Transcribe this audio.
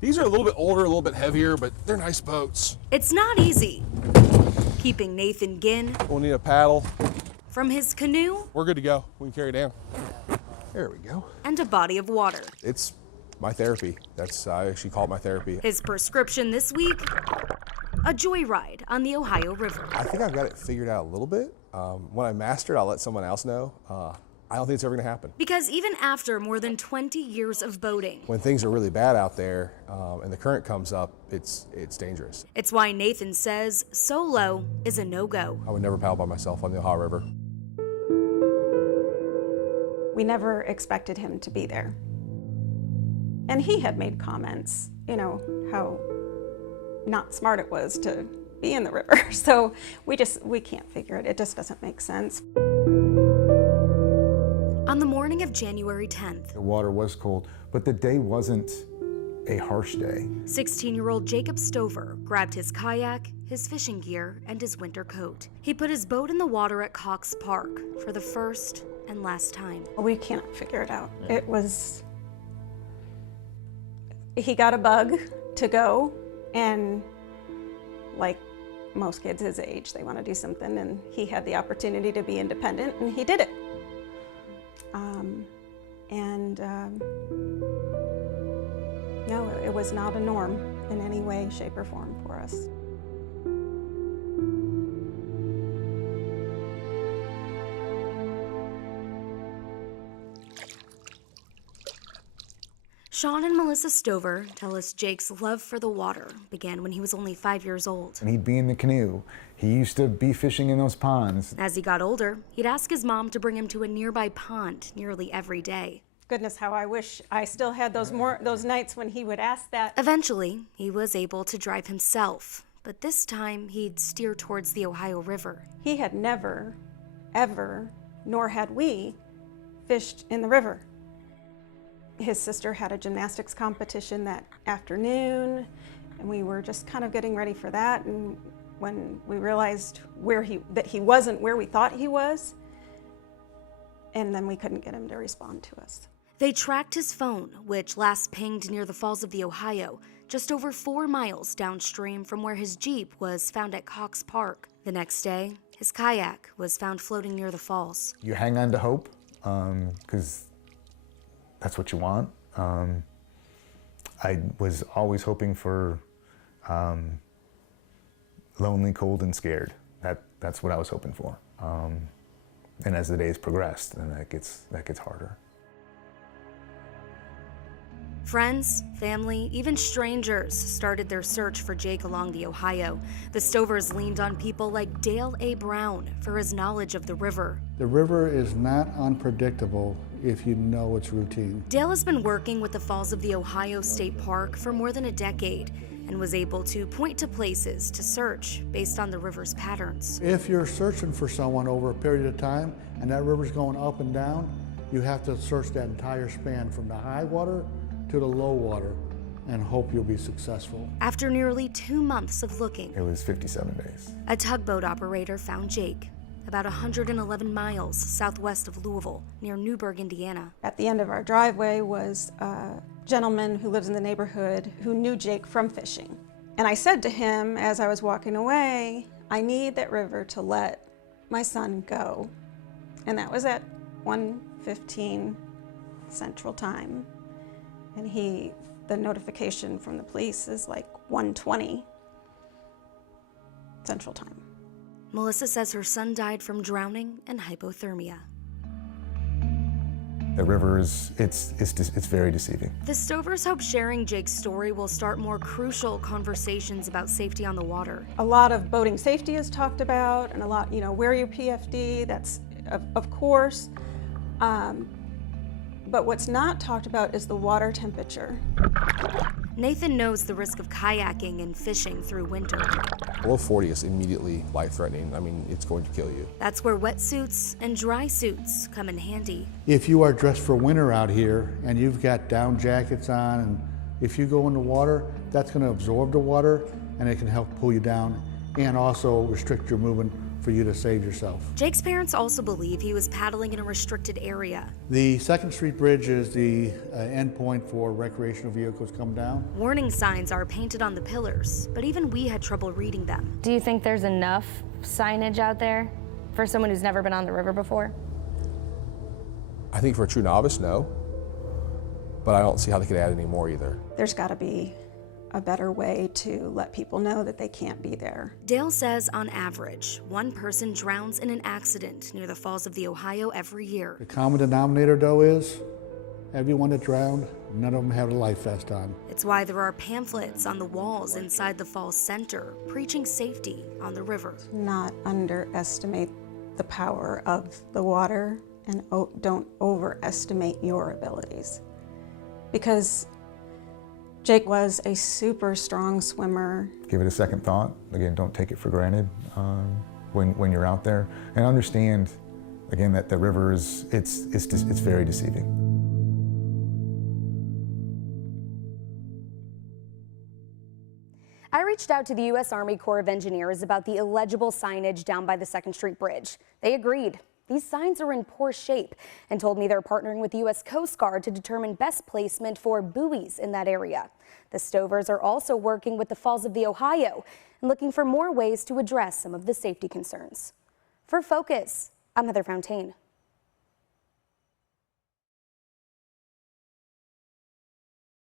These are a little bit older, a little bit heavier, but they're nice boats. It's not easy keeping Nathan Ginn We'll need a paddle. from his canoe We're good to go. We can carry it down. There we go. and a body of water. It's my therapy. I actually call it my therapy. His prescription this week, a joyride on the Ohio River. I think I've got it figured out a little bit. When I master it, I'll let someone else know. I don't think it's ever gonna happen. Because even after more than 20 years of boating, When things are really bad out there and the current comes up, it's dangerous. it's why Nathan says solo is a no-go. I would never paddle by myself on the Ohio River. We never expected him to be there. And he had made comments, you know, how not smart it was to be in the river. So we can't figure it. It just doesn't make sense. On the morning of January 10th, The water was cold, but the day wasn't a harsh day. 16-year-old Jacob Stover grabbed his kayak, his fishing gear, and his winter coat. He put his boat in the water at Cox Park for the first and last time. We can't figure it out. It was, he got a bug to go, and like most kids his age, they want to do something, and he had the opportunity to be independent, and he did it. No, it was not a norm in any way, shape, or form for us. Sean and Melissa Stover tell us Jake's love for the water began when he was only 5 years old. And he'd be in the canoe. He used to be fishing in those ponds. As he got older, he'd ask his mom to bring him to a nearby pond nearly every day. Goodness, how I wish I still had those nights when he would ask that. Eventually, he was able to drive himself, but this time he'd steer towards the Ohio River. He had never, ever, nor had we, fished in the river. His sister had a gymnastics competition that afternoon, and we were just kind of getting ready for that. And when we realized that he wasn't where we thought he was, and then we couldn't get him to respond to us. They tracked his phone, which last pinged near the Falls of the Ohio, just over 4 miles downstream from where his Jeep was found at Cox Park. The next day, his kayak was found floating near the falls. You hang on to hope, because that's what you want. I was always hoping for lonely, cold, and scared. That's what I was hoping for. And as the days progressed, then that gets harder. Friends, family, even strangers started their search for Jake along the Ohio. The Stovers leaned on people like Dale A. Brown for his knowledge of the river. The river is not unpredictable if you know its routine. Dale has been working with the Falls of the Ohio State Park for more than a decade and was able to point to places to search based on the river's patterns. If you're searching for someone over a period of time and that river's going up and down, you have to search that entire span from the high water to the low water and hope you'll be successful. After nearly 2 months of looking, It was 57 days. a tugboat operator found Jake about 111 miles southwest of Louisville, near Newburgh, Indiana. At the end of our driveway was a gentleman who lives in the neighborhood who knew Jake from fishing. And I said to him as I was walking away, I need that river to let my son go. And that was at 1:15 Central Time. And the notification from the police is like 1:20 Central Time. Melissa says her son died from drowning and hypothermia. The river it's very deceiving. The Stovers hope sharing Jake's story will start more crucial conversations about safety on the water. A lot of boating safety is talked about, and a lot, wear your PFD, that's of course. But what's not talked about is the water temperature. Nathan knows the risk of kayaking and fishing through winter. Below 40 is immediately life-threatening. I mean, it's going to kill you. That's where wetsuits and dry suits come in handy. If you are dressed for winter out here and you've got down jackets on, and if you go in the water, that's going to absorb the water and it can help pull you down and also restrict your movement for you to save yourself. Jake's parents also believe he was paddling in a restricted area. The 2nd Street Bridge is the end point for recreational vehicles come down. Warning signs are painted on the pillars, but even we had trouble reading them. Do you think there's enough signage out there for someone who's never been on the river before? I think for a true novice, no. But I don't see how they could add any more either. There's got to be a better way to let people know that they can't be there. Dale says on average, one person drowns in an accident near the falls of the Ohio every year. The common denominator, though, is everyone that drowned, none of them had a life vest on. It's why there are pamphlets on the walls inside the falls center preaching safety on the river. Not underestimate the power of the water, and don't overestimate your abilities. Because Jake was a super strong swimmer. Give it a second thought. Again, don't take it for granted when you're out there, and understand again that the river is it's very deceiving. I reached out to the U.S. Army Corps of Engineers about the illegible signage down by the 2nd Street Bridge. They agreed. These signs are in poor shape and told me they're partnering with the U.S. Coast Guard to determine best placement for buoys in that area. The Stovers are also working with the Falls of the Ohio and looking for more ways to address some of the safety concerns. For Focus, I'm Heather Fontaine.